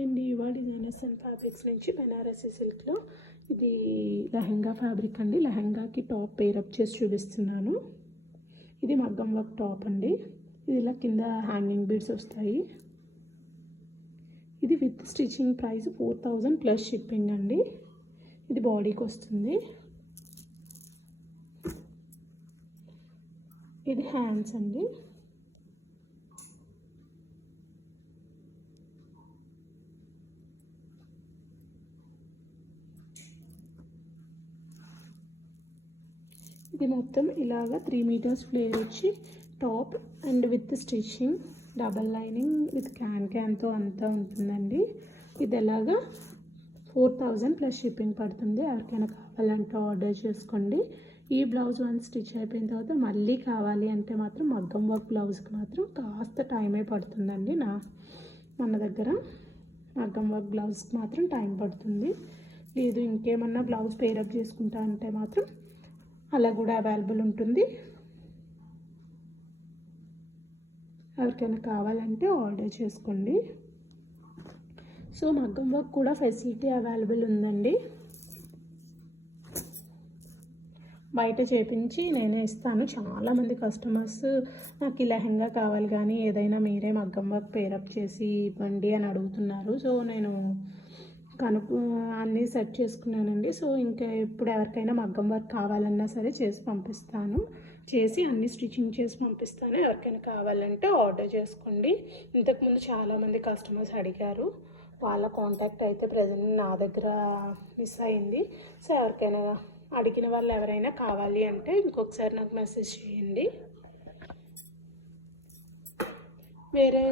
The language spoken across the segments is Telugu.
హాయ్ అండి, ఇవాళ డిజైనర్స్ అండ్ ఫ్యాబ్రిక్స్ నుంచి బెనారసీ సిల్క్లో ఇది లెహంగా ఫ్యాబ్రిక్ అండి. లెహంగాకి టాప్ పేరప్ చేసి చూపిస్తున్నాను. ఇది మగ్గం వర్క్ టాప్ అండి. ఇది ఇలా కింద హ్యాంగింగ్ బీడ్స్ వస్తాయి. ఇది with stitching price 4000 plus shipping అండి. ఇది బాడీకి వస్తుంది. ఇది హ్యాండ్స్ అండి. ఇది మొత్తం ఇలాగా 3 మీటర్స్ ఫ్లేర్ వచ్చి top and with stitching double lining with క్యాన్తో అంతా ఉంటుందండి. ఇది ఎలాగా 4000 ప్లస్ షిప్పింగ్ పడుతుంది. ఎవరికైనా కావాలంటే ఆర్డర్ చేసుకోండి. ఈ బ్లౌజ్ వన్ స్టిచ్ అయిపోయిన తర్వాత మళ్ళీ కావాలి అంటే మాత్రం మగ్గం వర్క్ బ్లౌజ్కి మాత్రం కాస్త టైమే పడుతుందండి. మన దగ్గర మగ్గం వర్క్ బ్లౌజ్కి మాత్రం టైం పడుతుంది. లేదు ఇంకేమన్నా బ్లౌజ్ పేరప్ చేసుకుంటా అంటే మాత్రం అలా కూడా అవైలబుల్ ఉంటుంది. ఎవరికైనా కావాలంటే ఆర్డర్ చేసుకోండి. సో మగ్గం వర్క్ కూడా ఫెసిలిటీ అవైలబుల్ ఉందండి. బయట చేపించి నేనే ఇస్తాను. చాలామంది కస్టమర్స్ నాకు ఈ లెహంగా కావాలి కానీ ఏదైనా మీరే మగ్గం వర్క్ పేరప్ చేసి ఇవ్వండి అని అడుగుతున్నారు. సో నేను అన్నీ సెట్ చేసుకున్నానండి. సో ఇంకా ఇప్పుడు ఎవరికైనా మగ్గం వర్క్ కావాలన్నా సరే చేసి పంపిస్తాను. చేసి అన్ని స్టిచ్చింగ్ చేసి పంపిస్తాను. ఎవరికైనా కావాలంటే ఆర్డర్ చేసుకోండి. ఇంతకుముందు చాలామంది కస్టమర్స్ అడిగారు. వాళ్ళ కాంటాక్ట్ అయితే ప్రజెంట్ నా దగ్గర మిస్ అయింది. సో ఎవరికైనా అడిగిన వాళ్ళు ఎవరైనా కావాలి అంటే ఇంకొకసారి నాకు మెసేజ్ చేయండి. వేరే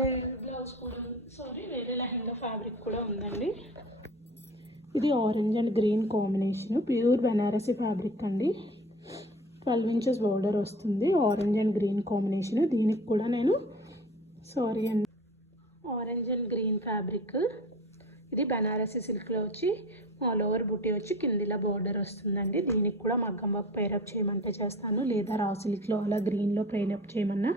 బ్లౌజ్ కూడా వేరే లెహంగా ఫ్యాబ్రిక్ కూడా ఉందండి. ఇది orange and green combination pure Banarasi fabric అండి. 12 ఇంచెస్ బోర్డర్ వస్తుంది. Orange and green combination. దీనికి కూడా నేను ఆరెంజ్ అండ్ గ్రీన్ ఫ్యాబ్రిక్. ఇది బెనారసీ సిల్క్లో వచ్చి ఆల్ ఓవర్ బుట్టి వచ్చి కిందిలా బోర్డర్ వస్తుందండి. దీనికి కూడా మగ్గం వర్క్ పేరప్ చేయమంటే చేస్తాను, లేదా రా సిల్క్లో అలా గ్రీన్లో పేరప్ చేయమన్నా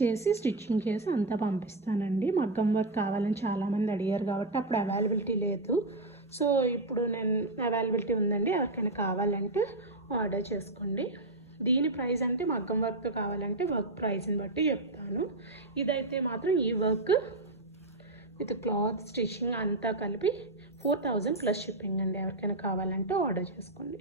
చేసి స్టిచ్చింగ్ చేసి అంతా పంపిస్తానండి. మగ్గం వర్క్ కావాలని చాలామంది అడిగారు కాబట్టి అప్పుడు అవైలబిలిటీ లేదు. సో ఇప్పుడు నేను అవైలబిలిటీ ఉందండి. ఎవరికైనా కావాలంటే ఆర్డర్ చేసుకోండి. దీని ప్రైస్ అంటే మగ్గం వర్క్ కావాలంటే వర్క్ ప్రైస్ని బట్టి చెప్తాను. ఇదైతే మాత్రం ఈ వర్క్ విత్ క్లాత్ స్టిచ్చింగ్ అంతా కలిపి 4000 ప్లస్ షిప్పింగ్ అండి. ఎవరికైనా కావాలంటే ఆర్డర్ చేసుకోండి.